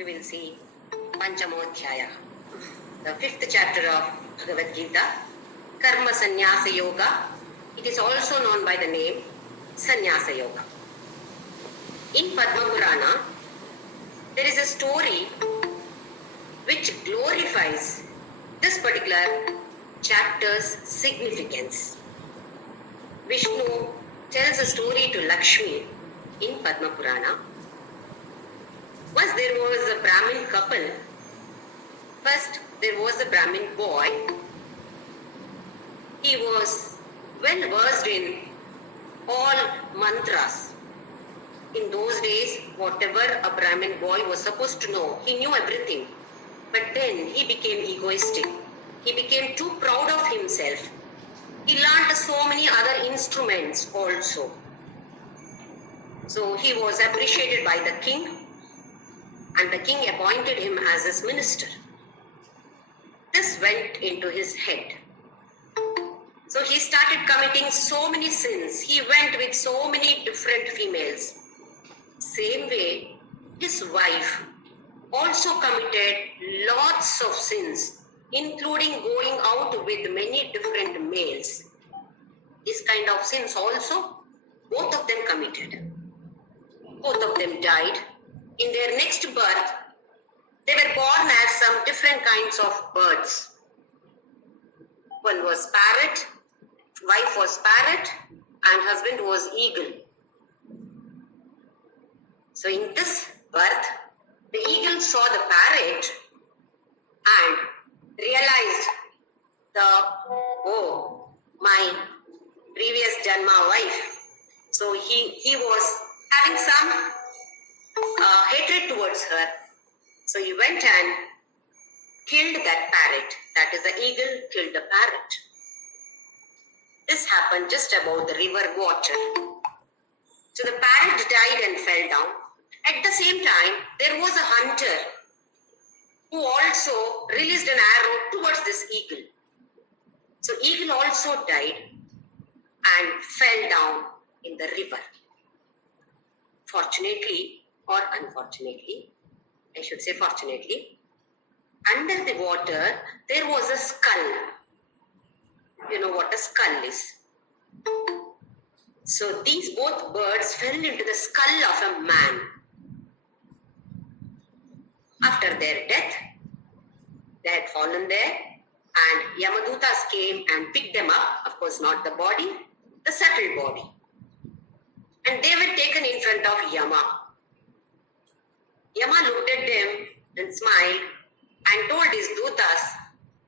we will see Panchamodhyaya, the 5th chapter of Bhagavad Gita, Karma Sannyasa Yoga. It is also known by the name Sannyasa Yoga. In Padma Purana, there is a story which glorifies this particular chapter's significance. Vishnu tells a story to Lakshmi in Padma Purana. Once there was a Brahmin couple. First, there was a Brahmin boy. He was well versed in all mantras. In those days, whatever a Brahmin boy was supposed to know, he knew everything. But then he became egoistic. He became too proud of himself. He learned so many other instruments also. So he was appreciated by the king, and the king appointed him as his minister. This went into his head. So he started committing so many sins. He went with so many different females. Same way, his wife also committed lots of sins, including going out with many different males. This kind of sins also, both of them committed. Both of them died. In their next birth, they were born as some different kinds of birds. One was parrot, wife was parrot, and husband was eagle. So in this birth, the eagle saw the parrot and realized my previous Janma wife. So he was having some hatred towards her. So he went and killed that parrot. That is, the eagle killed the parrot. This happened just above the river water. So the parrot died and fell down. At the same time, there was a hunter who also released an arrow towards this eagle. So eagle also died and fell down in the river. Fortunately or unfortunately, I should say fortunately, under the water there was a skull. You know what a skull is. So these both birds fell into the skull of a man. After their death, they had fallen there, and Yamadutas came and picked them up. Of course, not the body, the subtle body. And they were taken in front of Yama. Yama looked at them and smiled and told his dutas,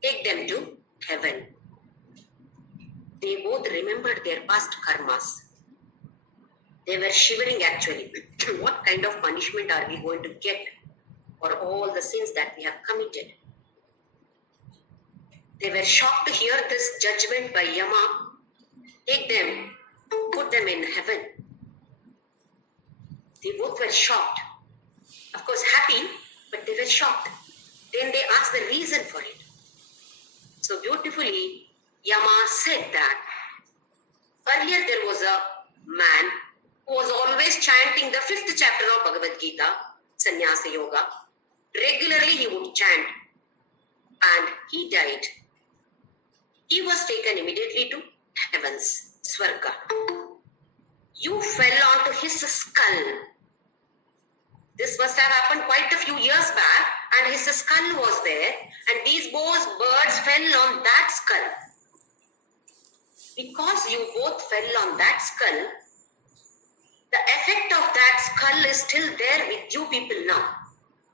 take them to heaven. They both remembered their past karmas. They were shivering actually. What kind of punishment are we going to get for all the sins that we have committed? They were shocked to hear this judgment by Yama. Take them, put them in heaven. They both were shocked. Of course, happy, but they were shocked. Then they asked the reason for it. So beautifully, Yama said that earlier there was a man who was always chanting the 5th chapter of Bhagavad Gita, Sannyasa Yoga. Regularly he would chant, and he died. He was taken immediately to heavens, Swarga. You fell onto his skull. This must have happened quite a few years back, and his skull was there, and these both birds fell on that skull. Because you both fell on that skull, the effect of that skull is still there with you people now.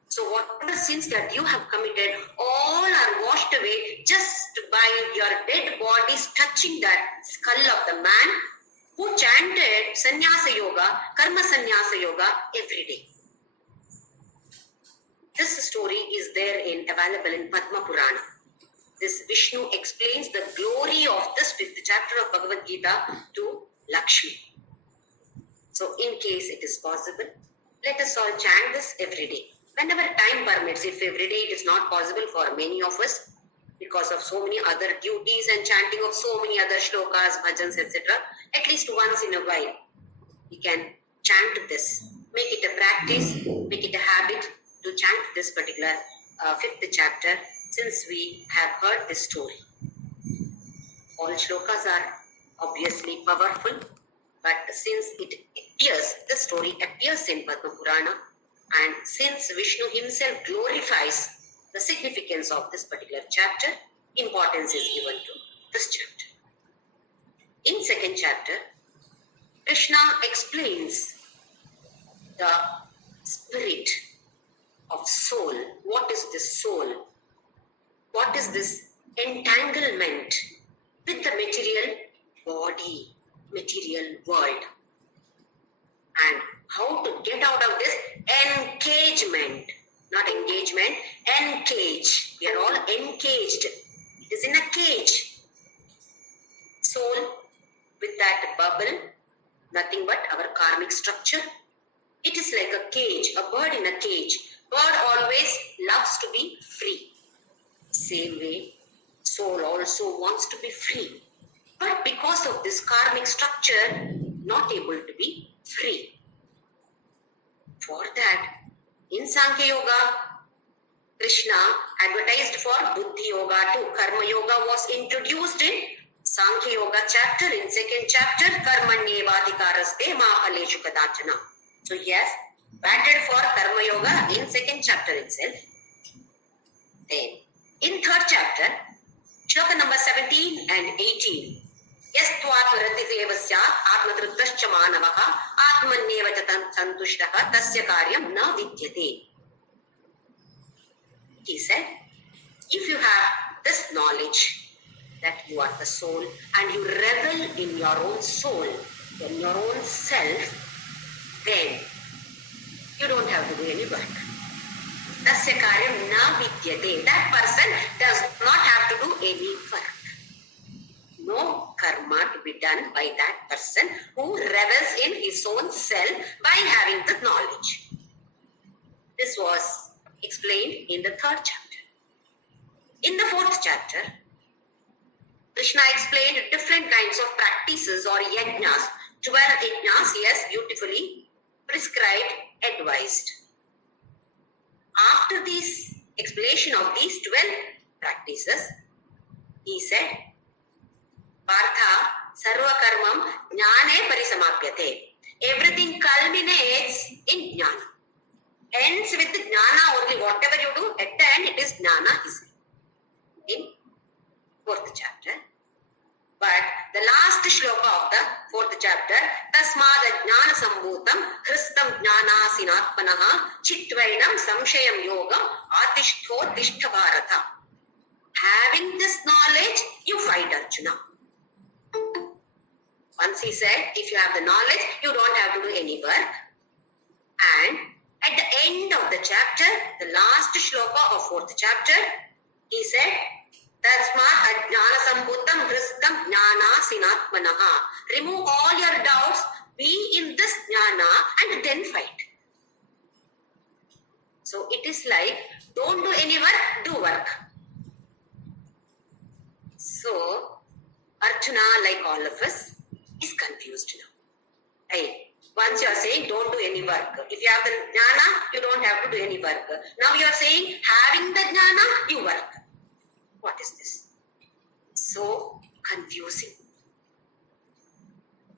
So whatever sins that you have committed, all are washed away just by your dead bodies touching that skull of the man who chanted Sannyasa Yoga, Karma Sannyasa Yoga every day. This story is available in Padma Purana. This Vishnu explains the glory of this 5th chapter of Bhagavad Gita to Lakshmi. So in case it is possible, let us all chant this every day. Whenever time permits, if every day it is not possible for many of us because of so many other duties and chanting of so many other shlokas, bhajans, etc., at least once in a while, we can chant this. Make it a practice, make it a habit to chant this particular fifth chapter since we have heard this story. All shlokas are obviously powerful, but since the story appears in Padma Purana, and since Vishnu himself glorifies the significance of this particular chapter, importance is given to this chapter. In second chapter, Krishna explains the spirit of soul. What is this soul? What is this entanglement with the material body, material world? And how to get out of this encagement, not engagement, encage. We are all encaged. It is in a cage. Soul with that bubble, nothing but our karmic structure. It is like a cage, a bird in a cage. Bird always loves to be free. Same way, soul also wants to be free. But because of this karmic structure, not able to be free. For that, in Sankhya Yoga, Krishna advertised for Buddhi Yoga too. Karma Yoga was introduced in Sankhya Yoga chapter, in second chapter, Karmanyevadhikaraste ma phaleshu kadachana. So he has batted for Karma Yoga in second chapter itself. Then, in third chapter, shloka number 17 and 18. यस्त्वात्मरतिरेव स्यात् आत्मतृप्तश्च मानवः आत्मन्येव च सन्तुष्टः तस्य कार्यं न विद्यते. He said, if you have this knowledge that you are the soul and you revel in your own soul, in your own self, then you don't have to do any work. Tasya karyam na vidyate. That person does not have to do any work. No karma to be done by that person who revels in his own self by having the knowledge. This was explained in the third chapter. In the fourth chapter, Krishna explained different kinds of practices or yajnas. 12 yajnas he has beautifully prescribed, advised. After this explanation of these 12 practices, he said, Partha, sarva karmam jnane parisamapyate. Everything culminates in jnana. Ends with jnana only. Whatever you do, at the end it is jnana. In fourth chapter. But the last shloka of the fourth chapter, tasmad jnana sambhutam hristam jnanasinatmanaha chitvainam samshayam yogam atishtho tishtha bharata. Having this knowledge, you fight Arjuna. Once he said, if you have the knowledge, you don't have to do any work. And at the end of the chapter, the last shloka of fourth chapter, he said, Tasmat ajnana sambhutam hristam jnana sinatmanaha. Remove all your doubts, be in this jnana and then fight. So it is like, don't do any work, do work. So, Arjuna, like all of us, is confused now. Hey, once you are saying don't do any work. If you have the jnana, you don't have to do any work. Now you are saying having the jnana, you work. What is this? So confusing.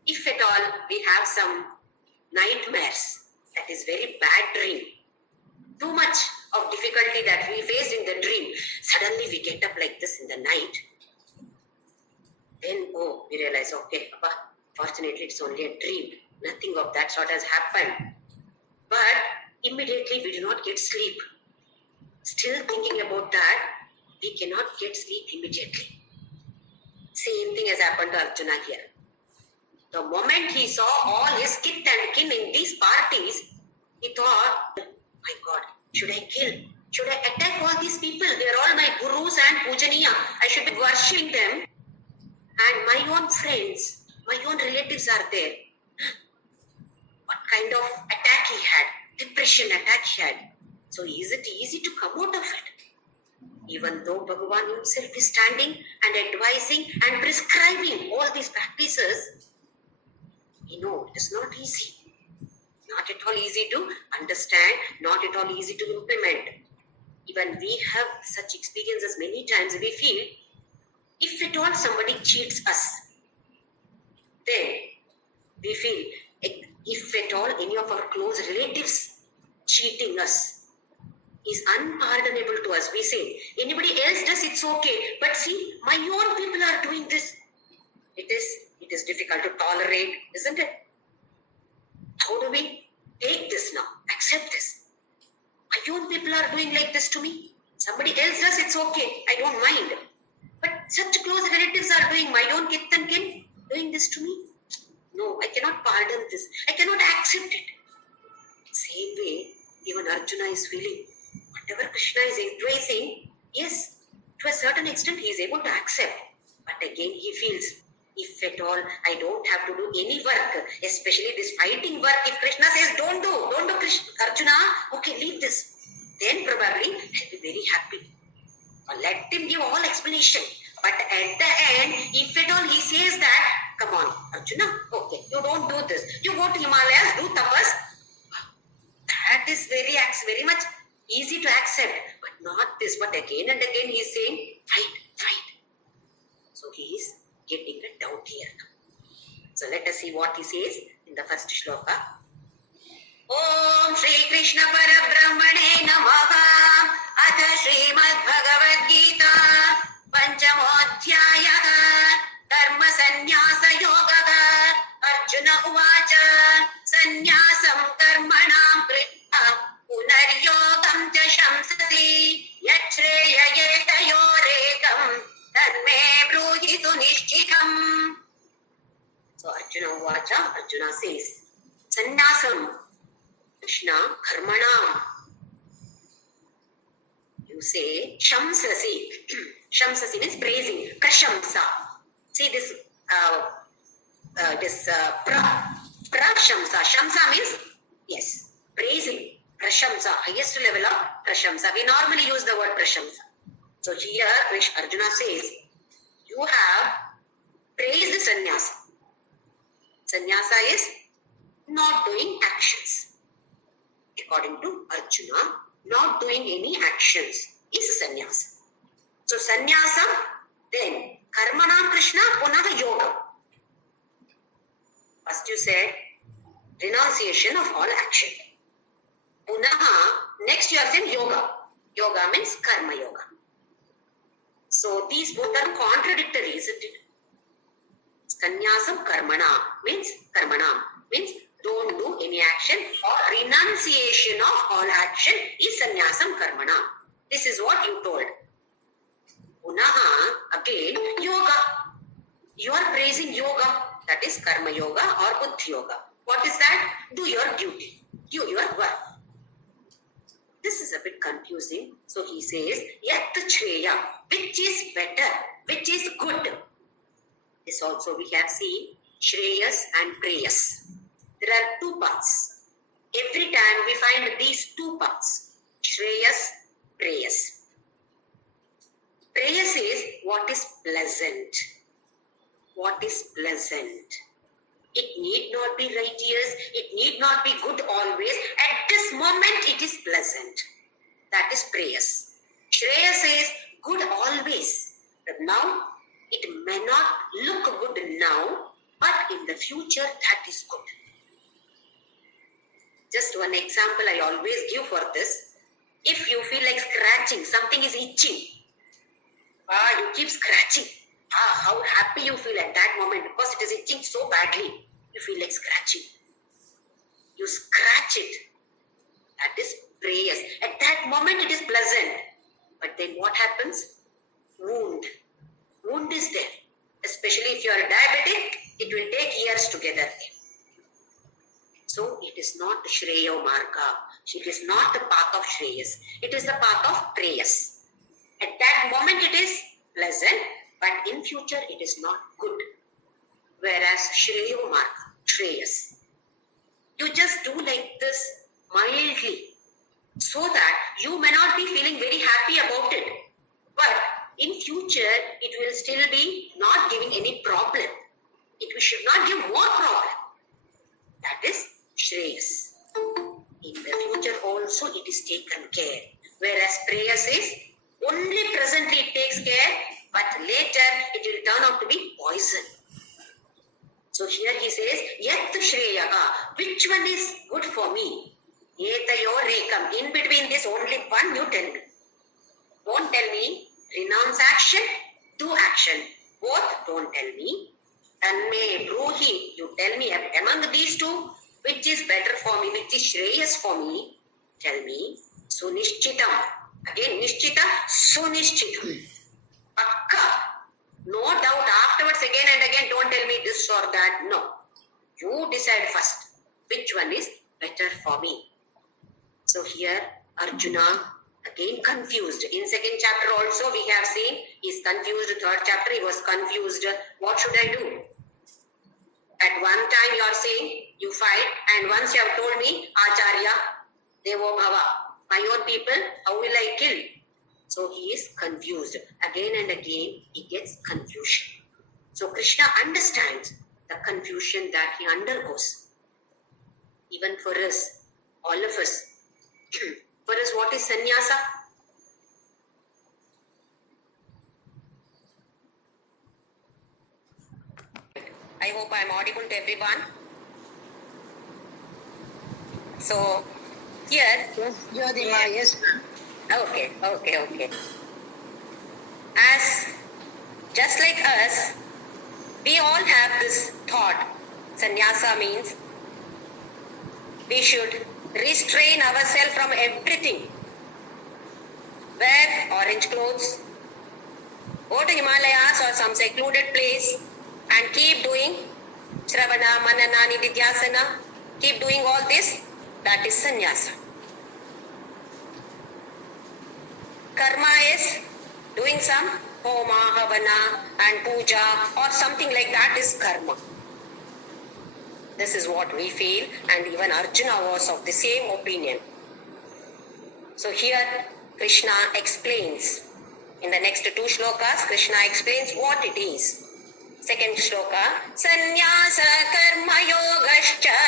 If at all we have some nightmares, that is very bad dream. Too much of difficulty that we faced in the dream. Suddenly we get up like this in the night. Then, we realize, okay, Papa, fortunately it's only a dream. Nothing of that sort has happened. But immediately we do not get sleep. Still thinking about that, we cannot get sleep immediately. Same thing has happened to Arjuna here. The moment he saw all his kith and kin in these parties, he thought, my God, should I kill? Should I attack all these people? They are all my gurus and pujaniya. I should be worshipping them. And my own friends, my own relatives are there. What kind of attack he had? Depression attack he had. So is it easy to come out of it? Even though Bhagavan himself is standing and advising and prescribing all these practices, you know, it is not easy. Not at all easy to understand, not at all easy to implement. Even we have such experiences many times. We feel if at all somebody cheats us, then we feel if at all any of our close relatives cheating us is unpardonable to us. We say anybody else does, it's okay, but see, my own people are doing this. It is difficult to tolerate, isn't it? How do we take this now? Accept this. My own people are doing like this to me. Somebody else does, it's okay. I don't mind. But such close relatives are doing, my own kith and kin doing this to me. No, I cannot pardon this. I cannot accept it. Same way, even Arjuna is feeling whatever Krishna is advising, yes, to a certain extent he is able to accept. But again he feels, if at all I don't have to do any work, especially this fighting work, if Krishna says don't do Krishna, Arjuna, okay, leave this, then probably I'll be very happy. Or let him give all explanation. But at the end, if at all he says that, come on, Arjuna, okay, you don't do this. You go to Himalayas, do tapas. That is very much easy to accept. But not this. But again and again he is saying, fight. So he is getting a doubt here. So let us see what he says in the first shloka. Om Shri Krishna Parabrahmane Namaha. Atha Srimad Bhagavad Gita Panchamodhyaya Dharma Sannyasa Yoga. Arjuna Uvacha Sannyasam Karmanam Kritta Punaryogam Cha Shamsati Yachreya Yetayorekam Tadme Bruhitu Nishchitam. So Arjuna Uvacha, Arjuna says, Sannyasam Krishna Karmanam. You say Shamsasi. Shamsasi means praising. Prashamsa. See this Prashamsa. Shamsa means yes, praising. Prashamsa, highest level of Prashamsa. We normally use the word Prashamsa. So here Arjuna says, you have praised sannyasa. Sannyasa is not doing actions. According to Arjuna, not doing any actions is sannyasa. So sannyasa, then karmanam Krishna, punaha yoga. First you said renunciation of all action. Punaha, next you are saying yoga. Yoga means karma yoga. So these both are contradictory, isn't it? Sannyasam karmanam means don't do any action, or renunciation of all action is sannyasam karmanam. This is what you told. Punaha, again, yoga. You are praising yoga. That is karma yoga or buddhi yoga. What is that? Do your duty. Do your work. This is a bit confusing. So he says, yat shreya, which is better, which is good. This also we have seen Shreyas and Preyas. There are two paths. Every time we find these two paths. Shreyas, Preyas. Preyas is what is pleasant. What is pleasant. It need not be righteous. It need not be good always. At this moment it is pleasant. That is Preyas. Shreyas is good always. But now it may not look good now, but in the future that is good. Just one example I always give for this. If you feel like scratching, something is itching. You keep scratching. How happy you feel at that moment because it is itching so badly. You feel like scratching. You scratch it. That is Preyas. At that moment it is pleasant. But then what happens? Wound. Wound is there. Especially if you are diabetic, it will take years to get there. So it is not the Shreya Marga. It is not the path of Shreyas. It is the path of Preyas. At that moment it is pleasant, but in future it is not good. Whereas Shreya Marga, Shreyas, you just do like this mildly, so that you may not be feeling very happy about it. But in future, it will still be not giving any problem. It should not give more problem. That is Shreyas. In the future also it is taken care. Whereas prayas is only presently it takes care, but later it will turn out to be poison. So here he says, Yat Shreyaha, which one is good for me? Etayor Rekam. In between this, only one you tell me. Don't tell me renounce action, do action. Both don't tell me. Tanme Bruhi, you tell me among these two, which is better for me, which is Shreyas for me, tell me. Sunishchitam. Again, Nishchita, Sunishchitam. Akka. No doubt afterwards again and again, don't tell me this or that. No. You decide first which one is better for me. So here Arjuna again confused. In second chapter also we have seen he's confused. Third chapter he was confused. What should I do? At one time you are saying you fight, and once you have told me Acharya, Devo Bhava, my own people, how will I kill? So he is confused. Again and again he gets confusion. So Krishna understands the confusion that he undergoes. Even for us, all of us. For us, what is sannyasa? I hope I am audible to everyone. So, here. Yes, Jyotima, yes, ma'am. Okay. As, just like us, we all have this thought. Sannyasa means we should restrain ourselves from everything. Wear orange clothes, go to Himalayas or some secluded place and keep doing Shravana, Manana, Nididhyasana, keep doing all this. That is sannyasa. Karma is doing some homa, havana and puja or something like that is karma. This is what we feel, and even Arjuna was of the same opinion. So here Krishna explains. In the next two shlokas, Krishna explains what it is. Second shloka, Sannyasa karma yogascha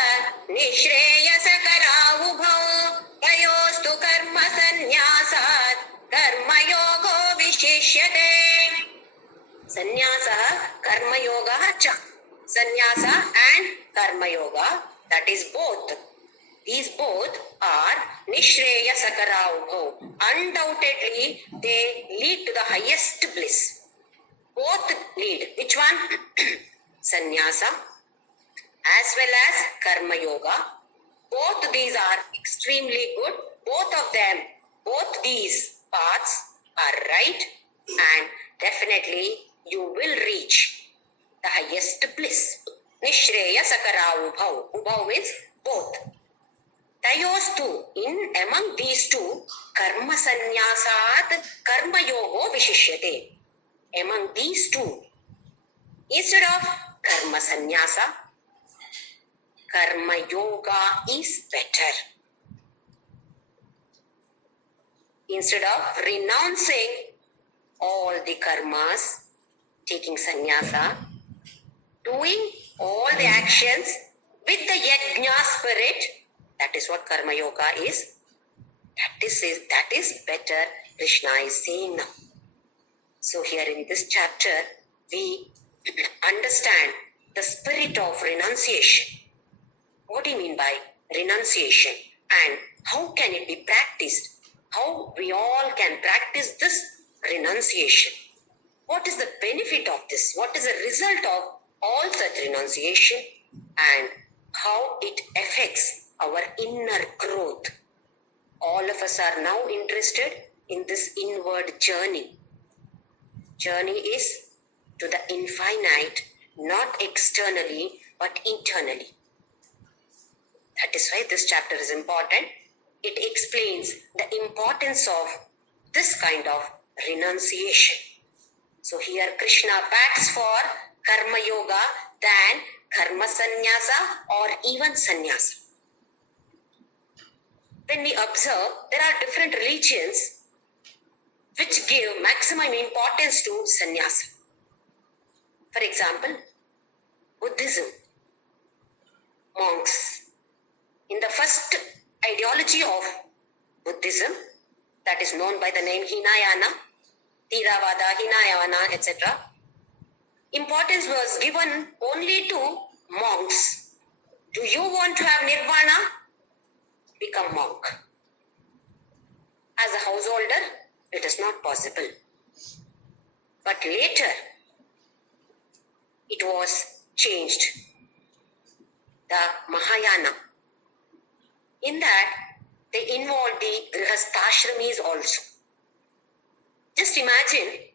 nishreyasa karavubhau tayostu karma sannyasat karma yogo vishishyate. Sannyasa karma yoga cha. Sannyasa and karma yoga, that is both. These both are nishreya sakaraubho. Undoubtedly, they lead to the highest bliss. Both lead. Which one? Sannyasa as well as karma yoga. Both these are extremely good. Both of them, both these paths are right, and definitely you will reach the highest bliss. Nishreya sakara ubhau. Ubhau means both. Tayostu, in among these two, karma sannyasat karma yogo vishishyate. Among these two, instead of karma sannyasa, karma yoga is better. Instead of renouncing all the karmas, taking sannyasa, doing all the actions with the yajna spirit, that is what karma yoga is. That is better, Krishna is saying now. So here in this chapter, we understand the spirit of renunciation. What do you mean by renunciation? And how can it be practiced? How we all can practice this renunciation? What is the benefit of this? What is the result of all such renunciation? And how it affects our inner growth? All of us are now interested in this inward journey. Journey is to the infinite, not externally, but internally. That is why this chapter is important. It explains the importance of this kind of renunciation. So here Krishna backs for karma yoga than karma sannyasa or even sannyasa. When we observe, there are different religions which give maximum importance to sannyasa. For example, Buddhism, monks. In the first ideology of Buddhism, that is known by the name Hinayana, Theravada, Hinayana, etc. Importance was given only to monks. Do you want to have nirvana? Become monk. As a householder, it is not possible. But later, it was changed. The Mahayana. In that, they involved the Grihasthashramis also. Just imagine,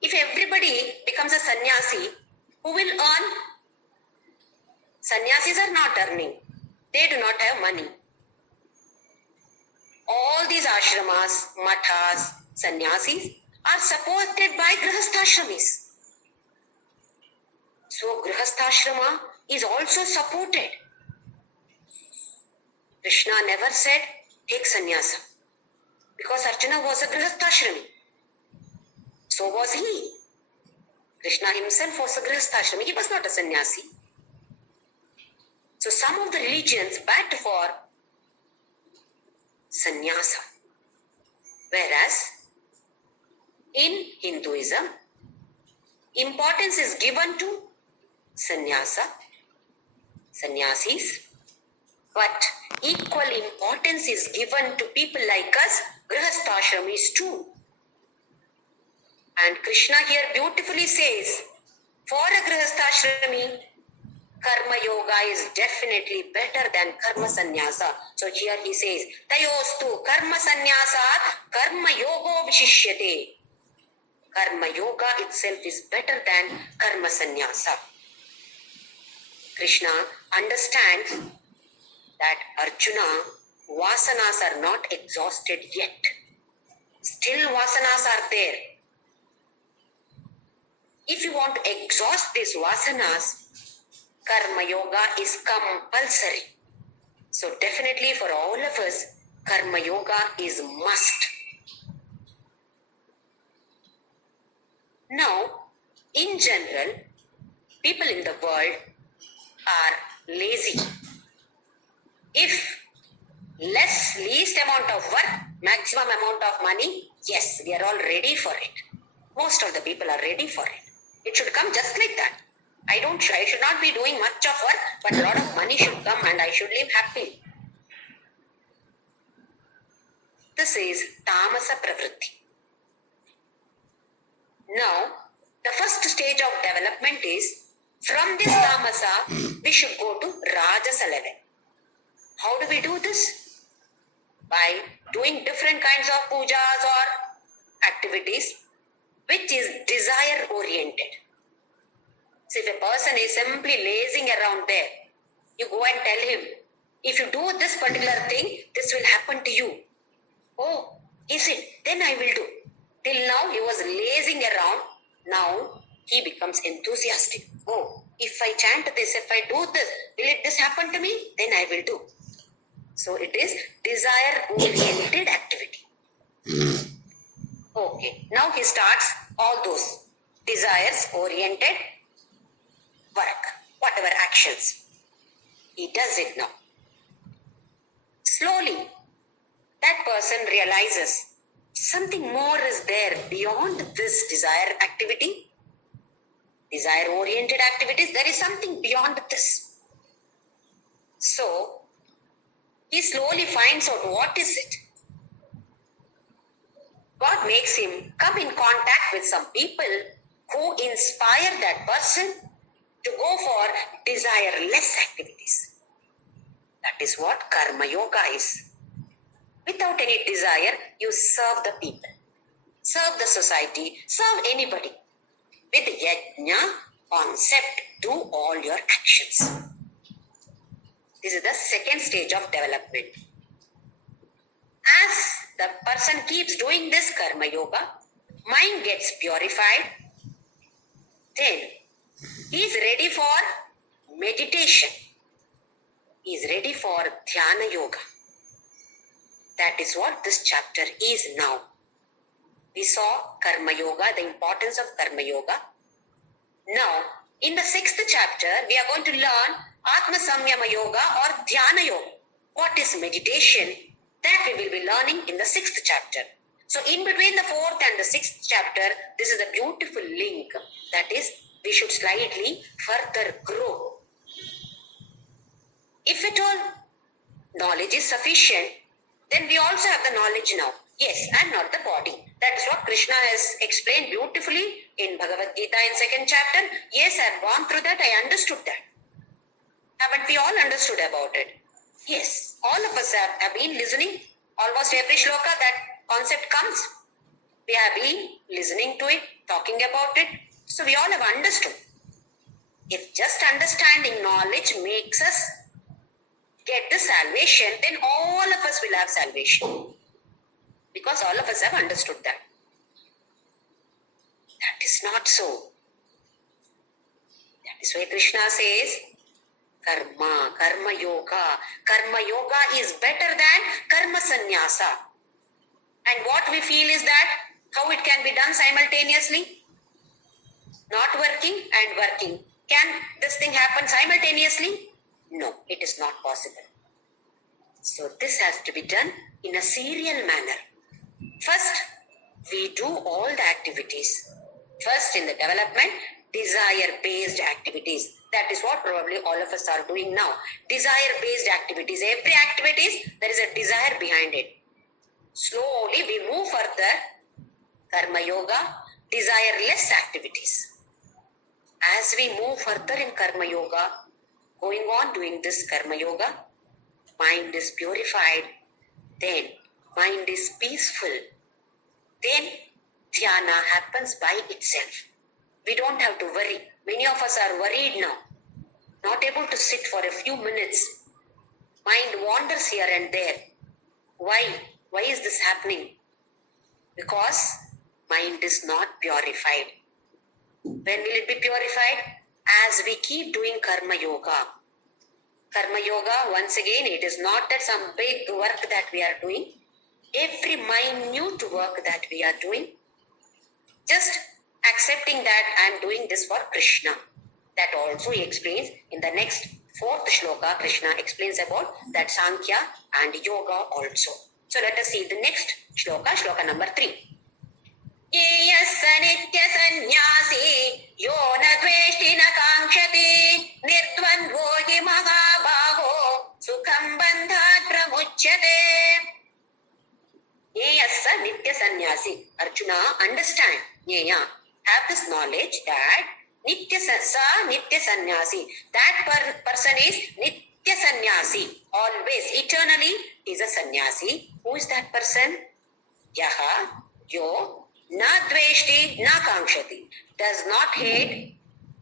if everybody becomes a sannyasi, who will earn? Sannyasis are not earning. They do not have money. All these ashramas, mathas, sannyasis are supported by Grihasthashramis. So Grihasthashrama is also supported. Krishna never said, take sannyasa. Because Arjuna was a Grihasthashrami. So was he. Krishna himself was a Grihasthashrami. He was not a sannyasi. So some of the religions bat for sannyasa. Whereas in Hinduism, importance is given to sannyasa, sannyasis, but equal importance is given to people like us, Grihasthashramis too. And Krishna here beautifully says, for a Grihasthashrami, Karma Yoga is definitely better than Karma Sannyasa. So here he says, Tayostu Karma Sannyasat Karma Yogo Vishishyate. Karma Yoga itself is better than Karma Sannyasa. Krishna understands that Arjuna, vasanas are not exhausted yet. Still vasanas are there. If you want to exhaust these vasanas, Karma Yoga is compulsory. So definitely for all of us, Karma Yoga is must. Now, in general, people in the world are lazy. If least amount of work, maximum amount of money, yes, we are all ready for it. Most of the people are ready for it. It should come just like that. I should not be doing much of work, but a lot of money should come and I should live happily. This is Tamasa Pravritti. Now, the first stage of development is, from this Tamasa, we should go to Rajasa level. How do we do this? By doing different kinds of pujas or activities which is desire oriented. So if a person is simply lazing around there, you go and tell him, if you do this particular thing, this will happen to you. Oh, is it? Then I will do. Till now he was lazing around. Now he becomes enthusiastic. Oh, if I chant this, if I do this, will this happen to me? Then I will do. So it is desire-oriented activity. Okay, now he starts all those desires-oriented work, whatever actions. He does it now. Slowly, that person realizes something more is there beyond this desire activity. Desire-oriented activities, there is something beyond this. So, he slowly finds out what is it. God makes him come in contact with some people who inspire that person to go for desireless activities. That is what Karma Yoga is. Without any desire, you serve the people, serve the society, serve anybody. With yajna concept, do all your actions. This is the second stage of development. As the person keeps doing this Karma Yoga, mind gets purified, then he is ready for meditation. He is ready for Dhyana Yoga. That is what this chapter is now. We saw Karma Yoga, the importance of Karma Yoga. Now, in the 6th chapter, we are going to learn Atma Samyama Yoga or Dhyana Yoga. What is meditation That we will be learning in the 6th chapter. So in between the 4th and the 6th chapter, this is a beautiful link. That is, we should slightly further grow. If at all knowledge is sufficient, then we also have the knowledge now. Yes, I am not the body. That is what Krishna has explained beautifully in Bhagavad Gita in 2nd chapter. Yes, I have gone through that. I understood that. Haven't we all understood about it? Yes, all of us have been listening. Almost every shloka that concept comes. We have been listening to it, talking about it. So we all have understood. If just understanding knowledge makes us get the salvation, then all of us will have salvation. Because all of us have understood that. That is not so. That is why Krishna says, karma yoga. Karma yoga is better than karma sannyasa. And what we feel is that how it can be done simultaneously? Not working and working. Can this thing happen simultaneously? No, it is not possible. So this has to be done in a serial manner. First, we do all the activities. First, in the development, desire-based activities. That is what probably all of us are doing now. Desire-based activities. Every activity, there is a desire behind it. Slowly, we move further. Karma yoga, desireless activities. As we move further in karma yoga, going on doing this karma yoga, mind is purified, then mind is peaceful, then dhyana happens by itself. We don't have to worry. Many of us are worried now, not able to sit for a few minutes. Mind wanders here and there. Why? Why is this happening? Because mind is not purified. When will it be purified? As we keep doing karma yoga. Karma yoga, once again, it is not that some big work that we are doing. Every minute work that we are doing, just accepting that I am doing this for Krishna. That also he explains in the next 4th shloka. Krishna explains about that Sankhya and yoga also. So let us see the next shloka, shloka number 3. Yeyassa nitya sannyasi yo na dveshti na kankshati nirdvandvo hi mahabaho sukham bandhat pramuchyate. Yeyassa nitya sannyasi. Arjuna, understand. Yeya, have this knowledge that nitya sannyasi. That person is nitya sannyasi. Always, eternally is a sannyasi. Who is that person? Yaha, yo, na dveshti, na kankshati. Does not hate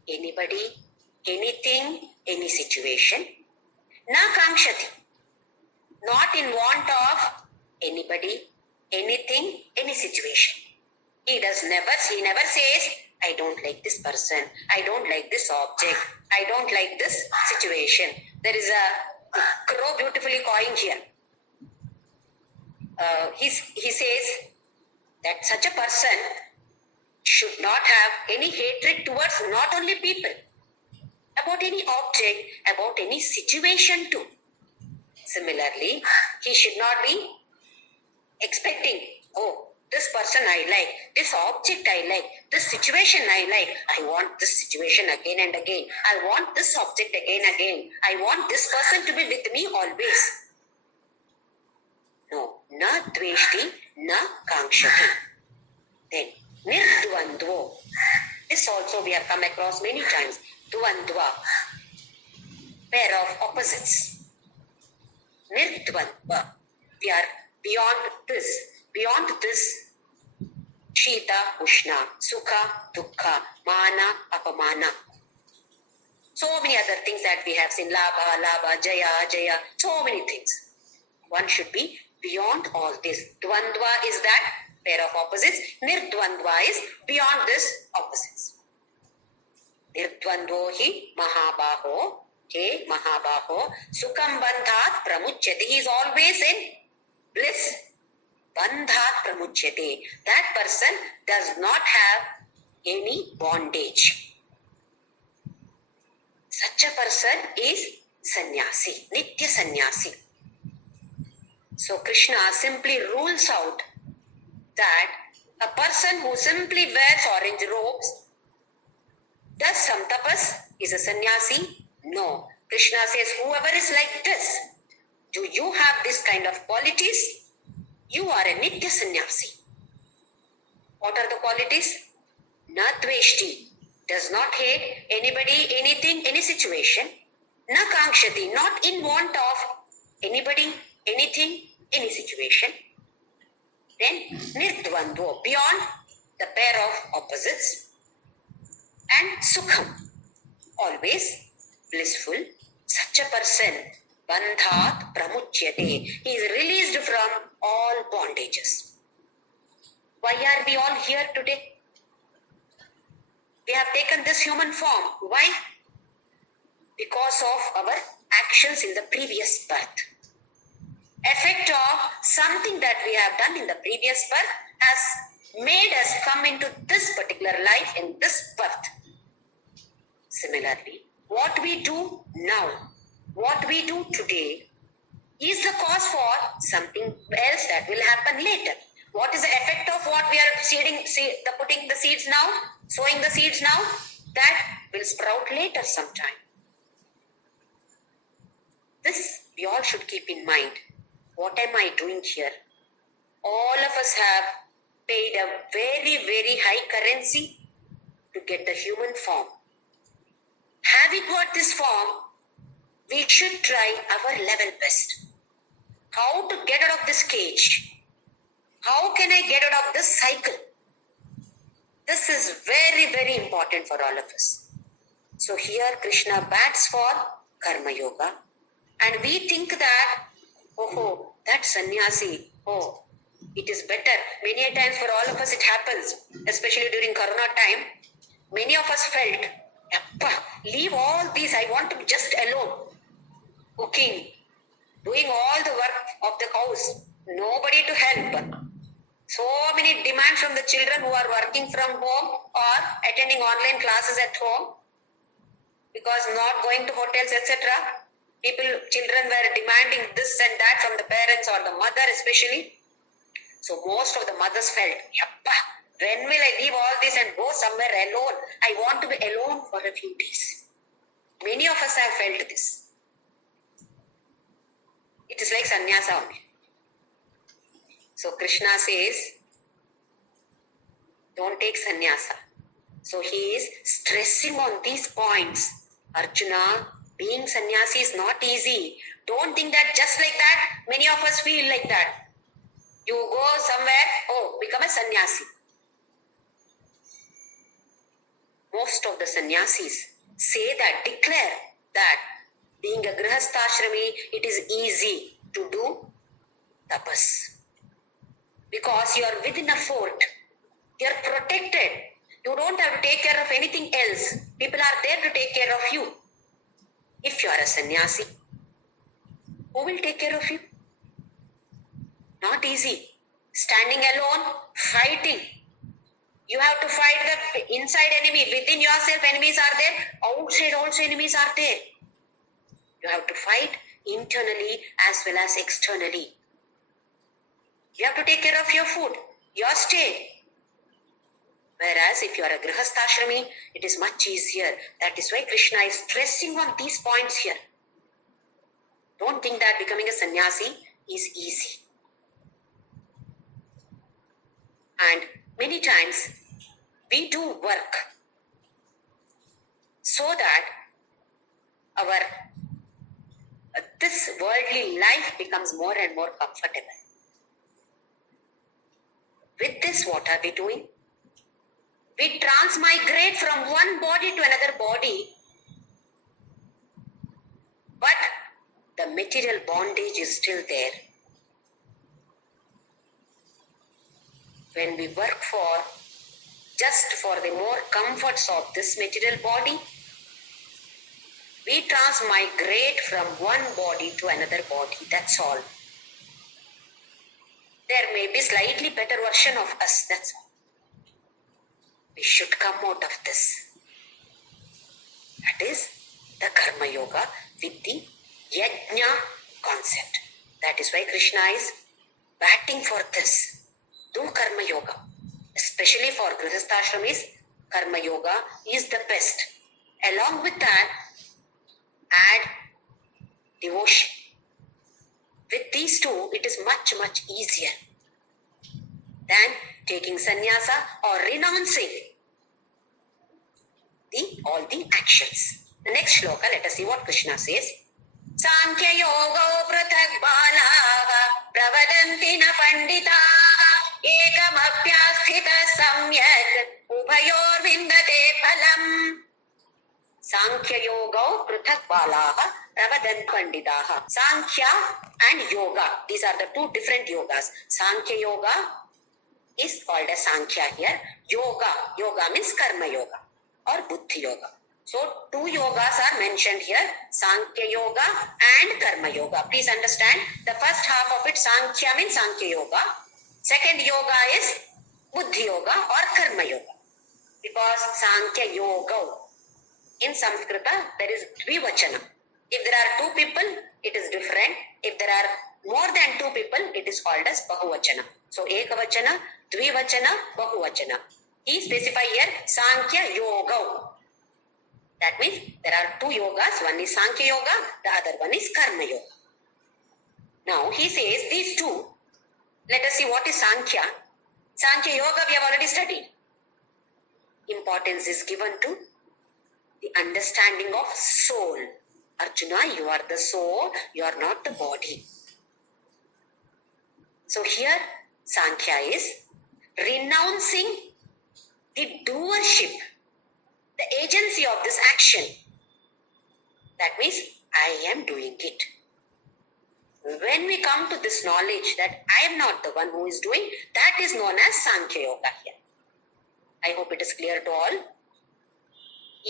anybody, anything, any situation. Na kankshati. Not in want of anybody, anything, any situation. He never says, I don't like this person, I don't like this object, I don't like this situation. There is a crow beautifully cawing here. He says that such a person should not have any hatred towards not only people, about any object, about any situation too. Similarly, he should not be expecting, oh, this person I like, this object I like, this situation I like, I want this situation again and again, I want this object again and again, I want this person to be with me always. No, na dveshti, na kankshati. Then, nirdvandvo. This also we have come across many times. Dvandva, pair of opposites. Nirdvandva, we are beyond this. Shita, Ushna, Sukha, Dukkha, Mana, Apamana. So many other things that we have seen. Labha, Jaya, so many things. One should be beyond all this. Dvandva is that pair of opposites. Nirdvandva is beyond this opposites. Nirdvandvo hi mahabaho. He mahabaho. Sukham bandhat pramuchyati. He is always in bliss. Bandhat pramuchyate. That person does not have any bondage. Such a person is sannyasi, nitya sannyasi. So Krishna simply rules out that a person who simply wears orange robes does some tapas, is a sannyasi? No. Krishna says, whoever is like this, do you have this kind of qualities? You are a nitya sannyasi. What are the qualities? Na dveshti, does not hate anybody, anything, any situation. Na kankshati, not in want of anybody, anything, any situation. Then nirdvandvo, beyond the pair of opposites. And sukham, always blissful. Such a person, bandhat pramuchyate, he is released from all bondages. Why are we all here today? We have taken this human form. Why? Because of our actions in the previous birth. Effect of something that we have done in the previous birth has made us come into this particular life in this birth. Similarly, what we do now, what we do today is the cause for something else that will happen later. What is the effect of what we are putting the seeds now, sowing the seeds now? That will sprout later sometime. This we all should keep in mind. What am I doing here? All of us have paid a very, very high currency to get the human form. Having got this form, we should try our level best. How to get out of this cage? How can I get out of this cycle? This is very, very important for all of us. So here Krishna bats for Karma Yoga. And we think that, oh, that sannyasi, oh, it is better. Many a times for all of us it happens, especially during Corona time. Many of us felt, leave all these, I want to be just alone. Cooking, doing all the work of the house, nobody to help. So many demands from the children who are working from home or attending online classes at home because not going to hotels, etc. Children were demanding this and that from the parents or the mother especially. So most of the mothers felt, when will I leave all this and go somewhere alone? I want to be alone for a few days. Many of us have felt this. It is like sannyasa only. So Krishna says, don't take sannyasa. So he is stressing on these points. Arjuna, being sannyasi is not easy. Don't think that just like that, many of us feel like that. You go somewhere, become a sannyasi. Most of the sannyasis say that, declare that being a grihastha-ashrami, it is easy to do tapas. Because you are within a fort. You are protected. You don't have to take care of anything else. People are there to take care of you. If you are a sannyasi, who will take care of you? Not easy. Standing alone, fighting. You have to fight the inside enemy. Within yourself, enemies are there. Outside also enemies are there. You have to fight internally as well as externally. You have to take care of your food, your stay. Whereas if you are a grihastha-ashrami, it is much easier. That is why Krishna is stressing on these points here. Don't think that becoming a sannyasi is easy. And many times we do work so that our this worldly life becomes more and more comfortable. With this, what are we doing? We transmigrate from one body to another body, but the material bondage is still there. When we work just for the more comforts of this material body, we transmigrate from one body to another body, that's all. There may be slightly better version of us, that's all. We should come out of this. That is the Karma Yoga with the Yajna concept. That is why Krishna is batting for this. Do Karma Yoga. Especially for Grihasthashramis, Karma Yoga is the best. Along with that, add devotion. With these two, it is much, much easier than taking sannyasa or renouncing all the actions. The next shloka, let us see what Krishna says. Sankhya yoga prathak balaha pravadanti na panditaha ekam apyasthita samyak ubhayor vindate phalam. Sankhya yoga prathak balaha pravadanti panditaha. Sankhya and yoga, these are the two different yogas. Sankhya yoga is called as Sankhya here. Yoga means Karma yoga or Buddhi yoga. So two yogas are mentioned here, Sankhya yoga and Karma yoga. Please understand, the first half of it, Sankhya means Sankhya yoga. Second yoga is Buddhi yoga or Karma yoga. Because Sankhya yoga, in Sanskrit, there is Dvivachana. If there are two people, it is different. If there are more than two people, it is called as Bahuvachana. So Ekavachana, Dvivachana, Bahuvachana. He specify here Sankhya yoga. That means there are two yogas. One is Sankhya yoga, the other one is Karma yoga. Now he says these two. Let us see what is Sankhya. Sankhya yoga we have already studied. Importance is given to the understanding of soul. Arjuna, you are the soul, you are not the body. So here Sankhya is renouncing the doership, the agency of this action. That means I am doing it. When we come to this knowledge that I am not the one who is doing, that is known as Sankhya yoga here. I hope it is clear to all.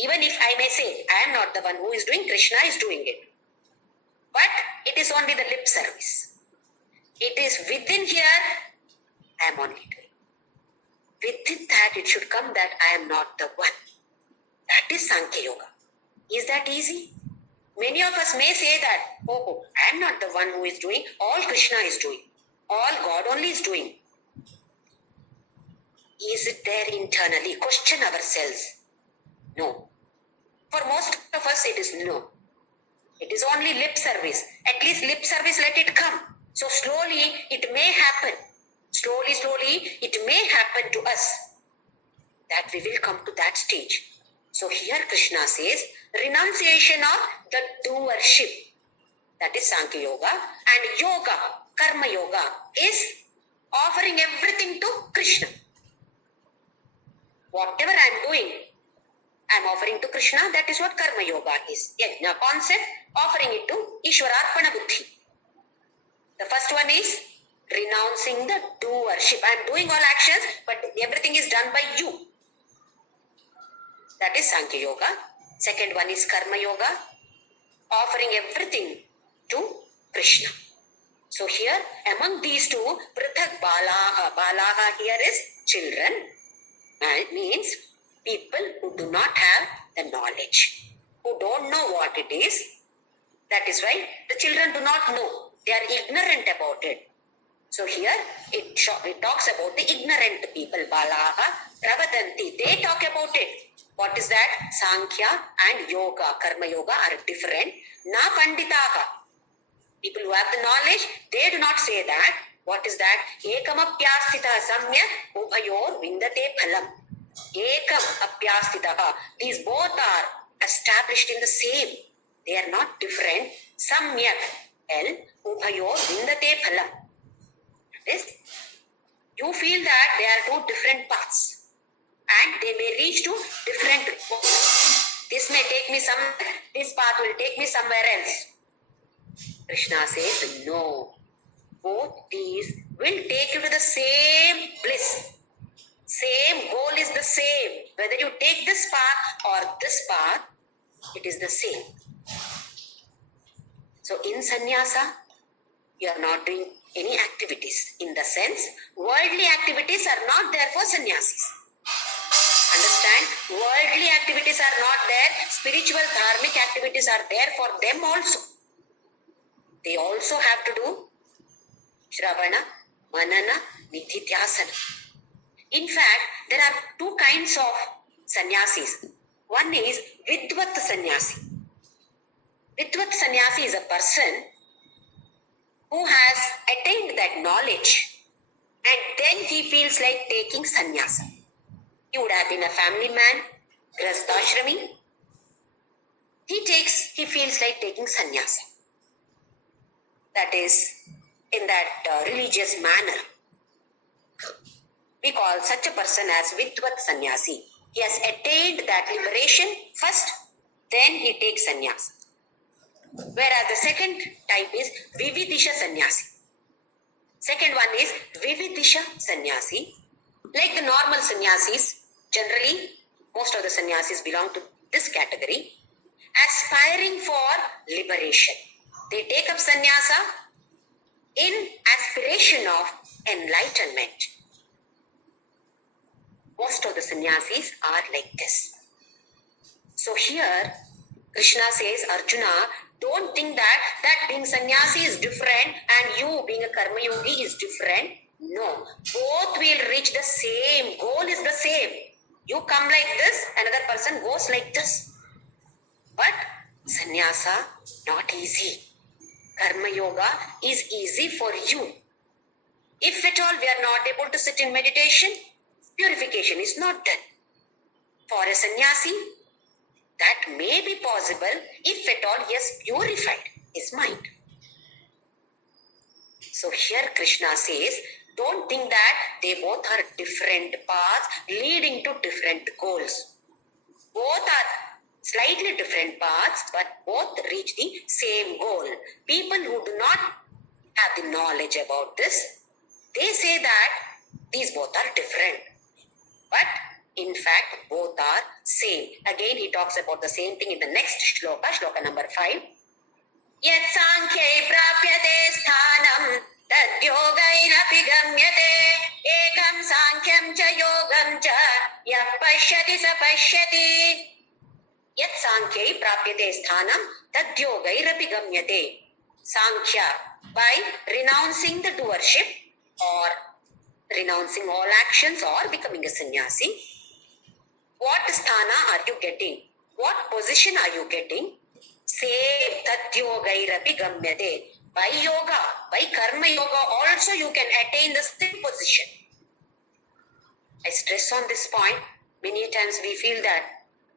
Even if I may say I am not the one who is doing, Krishna is doing it. But it is only the lip service. It is within here, I am only doing. Within that it should come that I am not the one. That is Sankhya yoga. Is that easy? Many of us may say that, oh, I am not the one who is doing, all Krishna is doing. All God only is doing. Is it there internally? Question ourselves. No. For most of us, it is no. It is only lip service. At least lip service, let it come. So slowly, it may happen. Slowly, it may happen to us that we will come to that stage. So here Krishna says, renunciation of the doership. That is Sankhya yoga. And yoga, Karma yoga, is offering everything to Krishna. Whatever I am doing, I am offering to Krishna. That is what Karma yoga is. Yajna concept, offering it to Ishwararpana Buddhi. The first one is renouncing the doership. I am doing all actions, but everything is done by you. That is Sankhya yoga. Second one is Karma yoga, offering everything to Krishna. So here, among these two, Prithak Balaha. Balaha here is children. And it means people who do not have the knowledge, who don't know what it is. That is why the children do not know. They are ignorant about it. So here it talks about the ignorant people. Balaha, Pravadanti. They talk about it. What is that? Sankhya and yoga, Karma yoga are different. Na Panditaha. People who have the knowledge, they do not say that. What is that? Ekam apyasthita samyak ubhayor vindate phalam. Ekam apyasthita. These both are established in the same. They are not different. Samyak el ubhayor vindate phalam. That is, you feel that they are two different paths. And they may reach to different results. This may take me somewhere, this path will take me somewhere else. Krishna says, no. Both these will take you to the same bliss. Same goal is the same. Whether you take this path or this path, it is the same. So in sannyasa, you are not doing any activities. In the sense, worldly activities are not there for sannyasis. Understand? Worldly activities are not there. Spiritual, dharmic activities are there for them also. They also have to do Shravana, manana, nidhityasana. In fact, there are two kinds of sannyasis. One is Vidvat sannyasi. Vidvat sannyasi is a person who has attained that knowledge and then he feels like taking sannyasa. He would have been a family man, grastashrami. He feels like taking sannyasa. That is, in that religious manner. We call such a person as Vidvat sannyasi. He has attained that liberation first, then he takes sannyasa. Whereas the second type is Vividisha sannyasi. Second one is Vividisha sannyasi. Like the normal sannyasis, generally most of the sannyasis belong to this category, aspiring for liberation. They take up sannyasa in aspiration of enlightenment. Most of the sannyasis are like this. So here, Krishna says, Arjuna, don't think that being sannyasi is different and you being a karma yogi is different. No, both will reach the same. Goal is the same. You come like this, another person goes like this. But sannyasa, not easy. Karma yoga is easy for you. If at all we are not able to sit in meditation, purification is not done. For a sannyasi, that may be possible if at all he has purified his mind. So here Krishna says, don't think that they both are different paths leading to different goals. Both are slightly different paths, but both reach the same goal. People who do not have the knowledge about this, they say that these both are different. But in fact, both are same. Again, he talks about the same thing in the next shloka, shloka number 5. Yat sankhye prapyate sthanam tad yogairapi gamyate ekam sankyam cha yogam cha yah pashyati sa pashyati. Yat sankhye prapyate sthanam tad yogairapi gamyate. Sankhya, by renouncing the doership or renouncing all actions or becoming a sannyasi. What sthana are you getting? What position are you getting? Say tatyogairapi gamyate. By yoga, by karma yoga also you can attain the same position. I stress on this point. Many times we feel that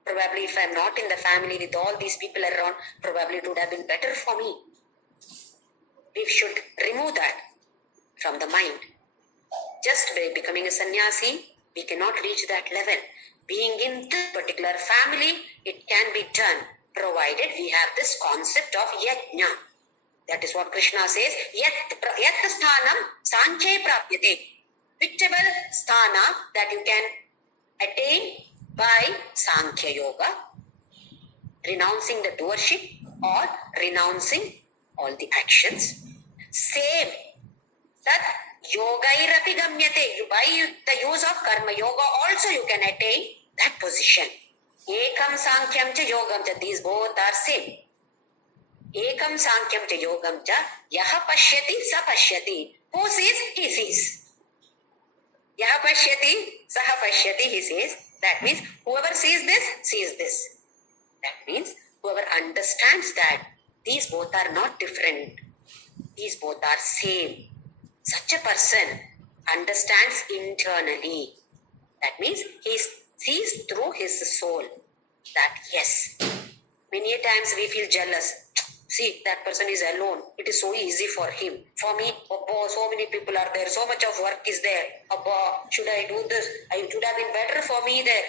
probably if I am not in the family with all these people around, probably it would have been better for me. We should remove that from the mind. Just by becoming a sannyasi, we cannot reach that level. Being in this particular family, it can be done, provided we have this concept of yajna. That is what Krishna says, yat sthanam sankhye prapyate. Whichever sthana that you can attain by Sankhya Yoga, renouncing the doership or renouncing all the actions. Same, that yogairapi gamyate. By the use of karma yoga also you can attain that position. Ekam sankyam cha yogam cha. These both are same. Ekam sankyam cha yogam cha yaha pashyati sa pashyati. Who sees? He sees. Yaha pashyati saha pashyati, he says. That means whoever sees this. That means whoever understands that these both are not different. These both are same. Such a person understands internally. That means he sees through his soul that yes. Many times we feel jealous. See, that person is alone. It is so easy for him. For me, so many people are there. So much of work is there. Should I do this? It would have been better for me there.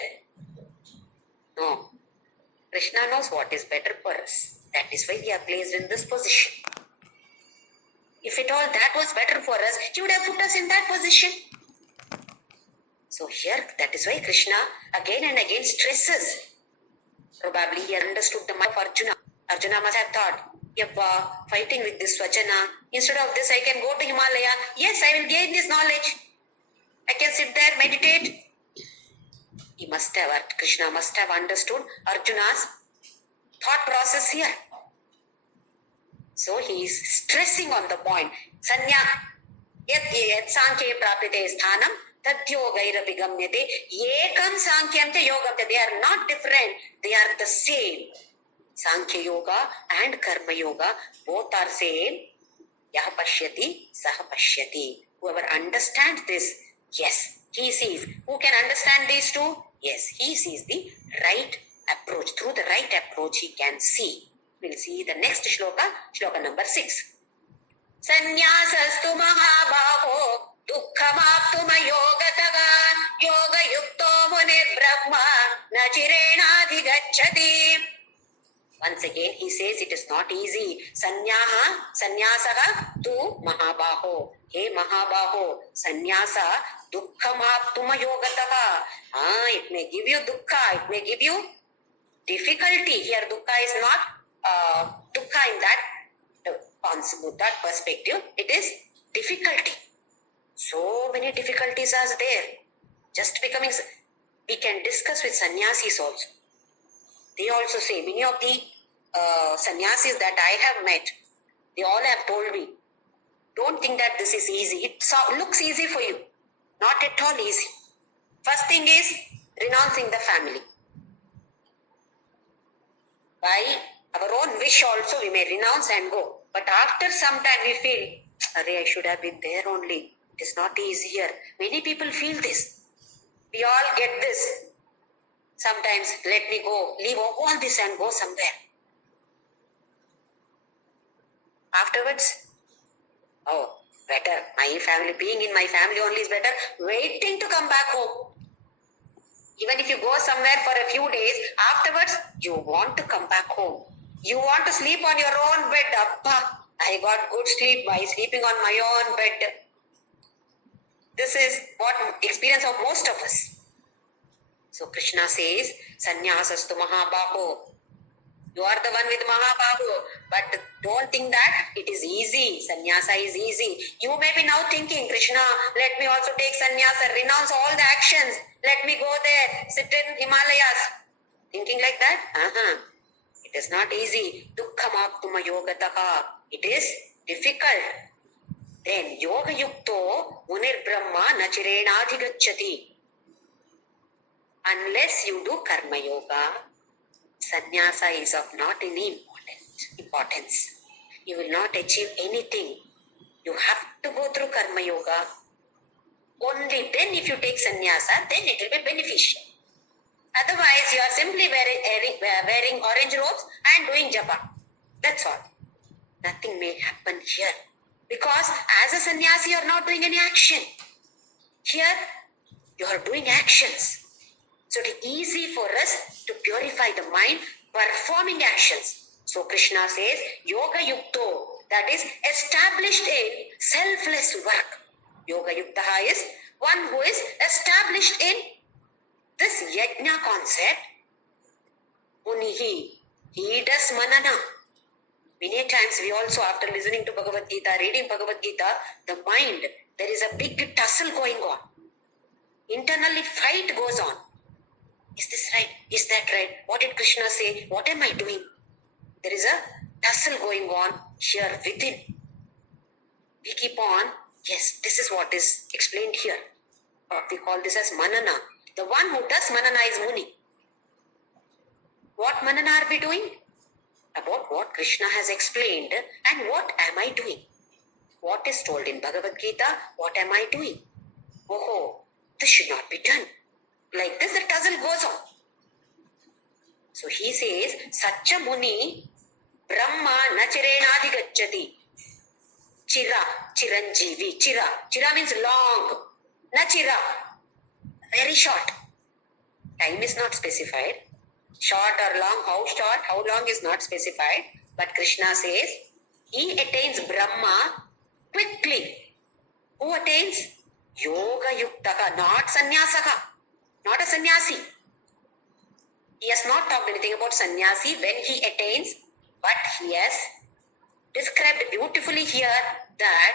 No. Krishna knows what is better for us. That is why we are placed in this position. If at all that was better for us, he would have put us in that position. So here, that is why Krishna again and again stresses. Probably he understood the mind of Arjuna. Arjuna must have thought, fighting with this Vachana, instead of this I can go to Himalaya. Yes, I will gain this knowledge. I can sit there, meditate. Krishna must have understood Arjuna's thought process here. So he is stressing on the point. यत् यत् सांख्ये प्राप्यते स्थानं तद्योगैरपि गम्यते एकं सांख्यं च योगं च they are not different, they are the same. Sankhya yoga and karma yoga both are same. Yah pashyati sah pashyati. Whoever understands this, yes, he sees. Who can understand these two? Yes, he sees the right approach. Through the right approach he can see. We'll see the next shloka, shloka number 6. Sannyāsastu mahābhāho dukkhamāptumayogatah yogayukto munirbrahma na chirenādhigacchati. Once again he says it is not easy. Sannyāsaha tu mahābhāho. Hey Mahabaho, sannyasa dukkhamāptumayogatah. It may give you dukkha, it may give you difficulty. Here dukkha is not dukkha in that that perspective. It is difficulty. So many difficulties are there. Just becoming, we can discuss with sannyasis also. They also say, many of the sannyasis that I have met, they all have told me, don't think that this is easy. It looks easy for you. Not at all easy. First thing is renouncing the family. By our own wish also we may renounce and go. But after some time we feel, I should have been there only. It is not easy here. Many people feel this. We all get this. Sometimes let me go, leave all this and go somewhere. Afterwards, better. My family, being in my family only is better. Waiting to come back home. Even if you go somewhere for a few days, afterwards, you want to come back home. You want to sleep on your own bed. Appa, I got good sleep by sleeping on my own bed. This is what experience of most of us. So Krishna says, Sannyasastu Mahabaho. You are the one with Mahabaho. But don't think that it is easy. Sannyasa is easy. You may be now thinking, Krishna, let me also take sannyasa, renounce all the actions. Let me go there, sit in Himalayas. Thinking like that? It is not easy. Dukkhamāptuma yogataha. It is difficult. Then yoga yukto munir brahma nachirenādhigacchati. Unless you do karma yoga, sannyasa is of not any importance. You will not achieve anything. You have to go through karma yoga. Only then if you take sannyasa, then it will be beneficial. Otherwise, you are simply wearing orange robes and doing japa. That's all. Nothing may happen here. Because as a sannyasi, you are not doing any action. Here, you are doing actions. So it is easy for us to purify the mind performing actions. So Krishna says, Yoga Yukto, that is established in selfless work. Yoga Yuktaha is one who is established in this yajna concept. Munihi, he does manana. Many times we also, after listening to Bhagavad Gita, reading Bhagavad Gita, the mind, there is a big tussle going on. Internally fight goes on. Is this right? Is that right? What did Krishna say? What am I doing? There is a tussle going on here within. We keep on, yes, this is what is explained here. We call this as manana. The one who does manana is Muni. What manana are we doing? About what Krishna has explained and what am I doing? What is told in Bhagavad Gita? What am I doing? Oh, this should not be done. Like this, the tussle goes on. So he says, Satcha Muni Brahma Nachirenādhigacchati. Chira, Chiranjeevi, Chira. Chira means long. Nachira, very short. Time is not specified. Short or long, how long is not specified. But Krishna says, he attains Brahma quickly. Who attains? Yoga Yuktaka, not Sannyasaka. Not a sannyasi. He has not talked anything about sannyasi when he attains, but he has described beautifully here that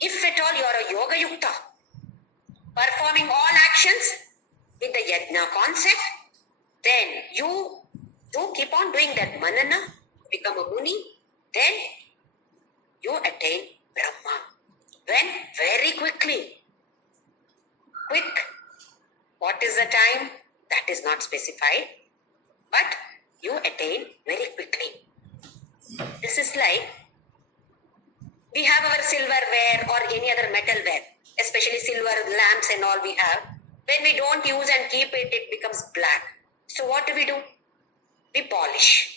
if at all you are a yoga yukta, performing all actions with the yajna concept, then you do keep on doing that manana, become a muni, then you attain Brahma. When very quickly. Quick. What is the time? That is not specified. But you attain very quickly. This is like we have our silverware or any other metalware, especially silver lamps and all we have. When we don't use and keep it, it becomes black. So what do? We polish.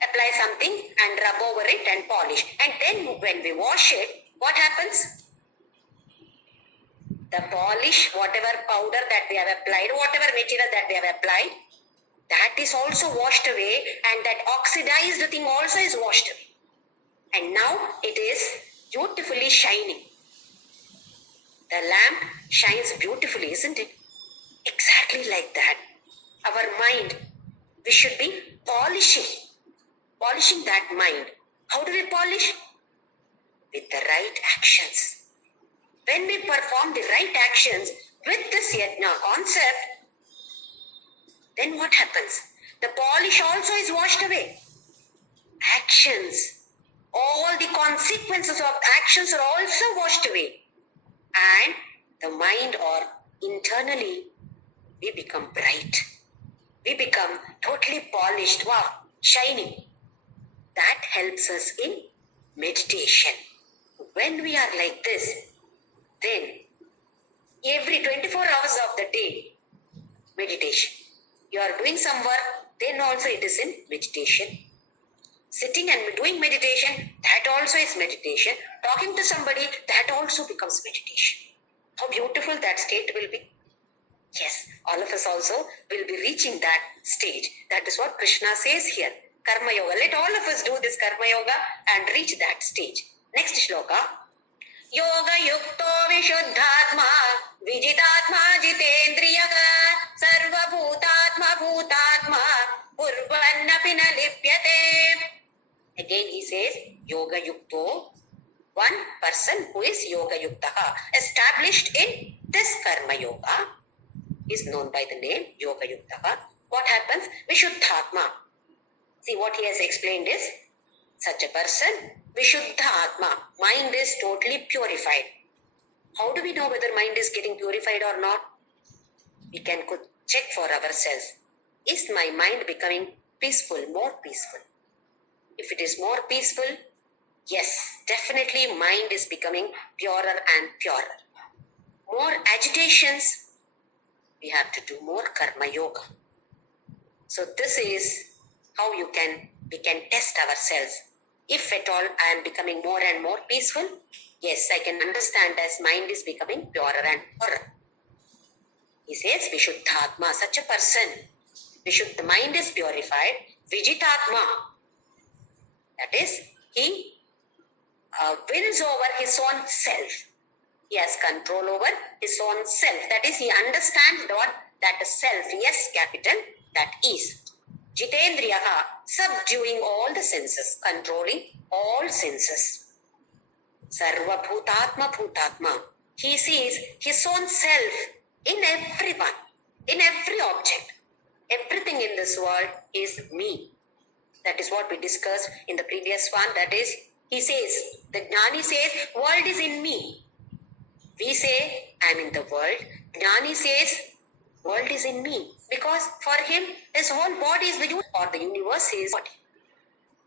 Apply something and rub over it and polish. And then when we wash it, what happens? The polish, whatever powder that we have applied, whatever material that we have applied, that is also washed away, and that oxidized thing also is washed away. And now it is beautifully shining. The lamp shines beautifully, isn't it? Exactly like that. Our mind, we should be polishing that mind. How do we polish? With the right actions. When we perform the right actions with this yajna concept, then what happens? The polish also is washed away. Actions, all the consequences of actions are also washed away. And the mind, or internally, we become bright. We become totally polished, wow, shining. That helps us in meditation. When we are like this, then every 24 hours of the day, meditation. You are doing some work, then also it is in meditation. Sitting and doing meditation, that also is meditation. Talking to somebody, that also becomes meditation. How beautiful that state will be. Yes, all of us also will be reaching that stage. That is what Krishna says here. Karma Yoga. Let all of us do this Karma Yoga and reach that stage. Next shloka. Yoga yukto vishuddhatma vijitatma jitendriyaga sarva bhutatma purvannapi na lipyate. Again he says yoga yukto, one person who is yoga yuktaha, established in this karma yoga, is known by the name yoga yuktaha. What happens? Vishuddhatma. See what he has explained is, such a person, Vishuddha Atma, mind is totally purified. How do we know whether mind is getting purified or not? We can check for ourselves. Is my mind becoming peaceful, more peaceful? If it is more peaceful, yes, definitely mind is becoming purer and purer. More agitations, we have to do more karma yoga. So this is how we can test ourselves. If at all I am becoming more and more peaceful, yes, I can understand as mind is becoming purer and purer. He says, Vishuddhatma, such a person, the mind is purified, Vijitatma, that is, he wins over his own self. He has control over his own self. That is, he understands what that self, yes, capital, that is. Jitendriyaha, subduing all the senses, controlling all senses. Sarva bhutatma. He sees his own self in everyone, in every object. Everything in this world is me. That is what we discussed in the previous one. That is, he says, the Jnani says, world is in me. We say, I am in the world. Jnani says, world is in me. Because for him, his whole body is the universe, or the universe is body.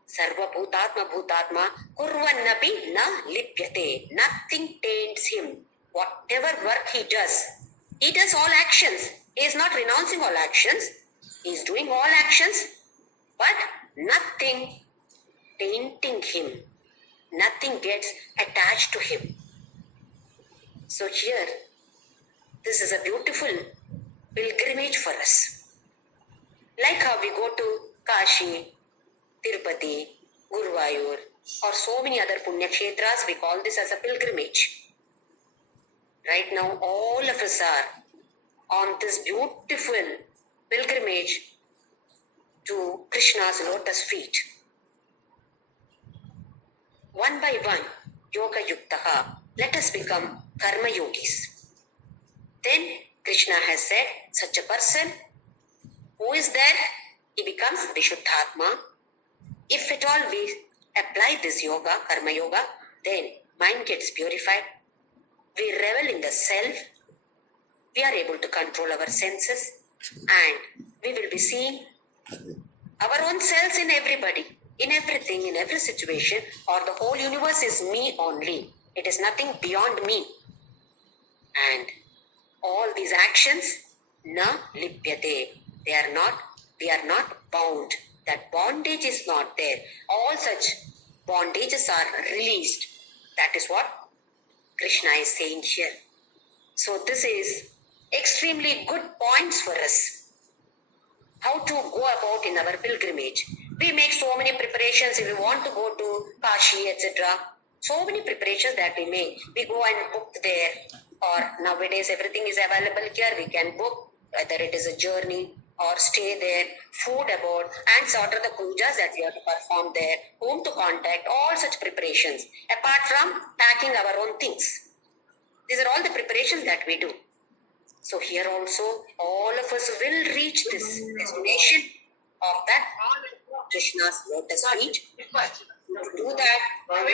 Sarva bhutatma kurvannapi na lipyate. Nothing taints him. Whatever work he does all actions. He is not renouncing all actions. He is doing all actions, but nothing tainting him. Nothing gets attached to him. So here, this is a beautiful pilgrimage for us. Like how we go to Kashi, Tirupati, Guruvayur, or so many other Punya Kshetras, we call this as a pilgrimage. Right now, all of us are on this beautiful pilgrimage to Krishna's lotus feet. One by one, Yoga Yuktaha, let us become Karma Yogis. Then Krishna has said, such a person who is there, he becomes Vishuddhatma. If at all we apply this yoga, Karma Yoga, then mind gets purified, we revel in the self, we are able to control our senses, and we will be seeing our own selves in everybody, in everything, in every situation, or the whole universe is me only. It is nothing beyond me. And all these actions, na lipyate. We are not bound. That bondage is not there. All such bondages are released. That is what Krishna is saying here. So this is extremely good points for us. How to go about in our pilgrimage. We make so many preparations if we want to go to Kashi, etc. So many preparations that we make. We go and book there, or nowadays everything is available here. We can book whether it is a journey or stay there, food about, and sort of the pujas that we have to perform there, whom to contact, all such preparations. Apart from packing our own things. These are all the preparations that we do. So here also, all of us will reach this destination of that Krishna's lotus feet. To do that, all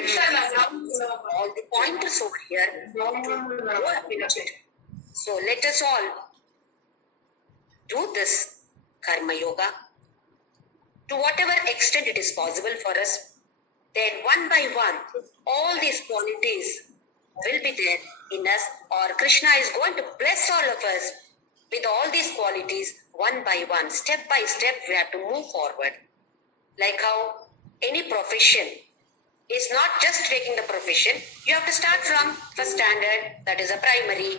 the pointers over here, how to go about it. So let us all do this karma yoga to whatever extent it is possible for us. Then one by one, all these qualities will be there in us, or Krishna is going to bless all of us with all these qualities one by one. Step by step, we have to move forward. Like how any profession is not just taking the profession. You have to start from first standard, that is a primary,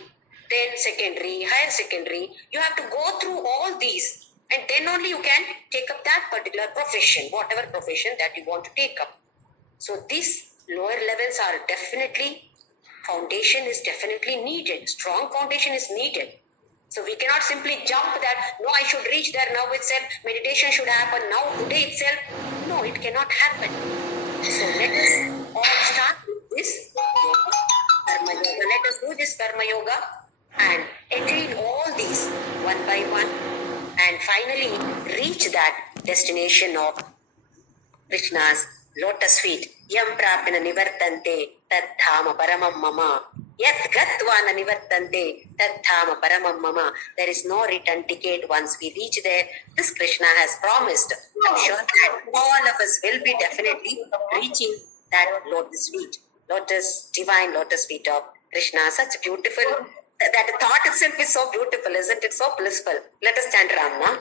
then secondary, higher secondary. You have to go through all these, and then only you can take up that particular profession, whatever profession that you want to take up. So these lower levels are definitely, foundation is definitely needed. Strong foundation is needed. So we cannot simply jump that, no, I should reach there now itself, meditation should happen now, today itself. No, it cannot happen. So let us all start with this karma yoga. Let us do this karma yoga and attain all these one by one, and finally reach that destination of Krishna's lotus feet. Yam prapena nivartante tad dhama paramam mama. Yat gatva na nivartante tad dhama paramam mama. There is no return ticket once we reach there. This Krishna has promised. I'm sure that all of us will be definitely reaching that lotus feet. Divine lotus feet of Krishna. Such beautiful, that thought itself is so beautiful, isn't it? So blissful. Let us chant Ram Naam.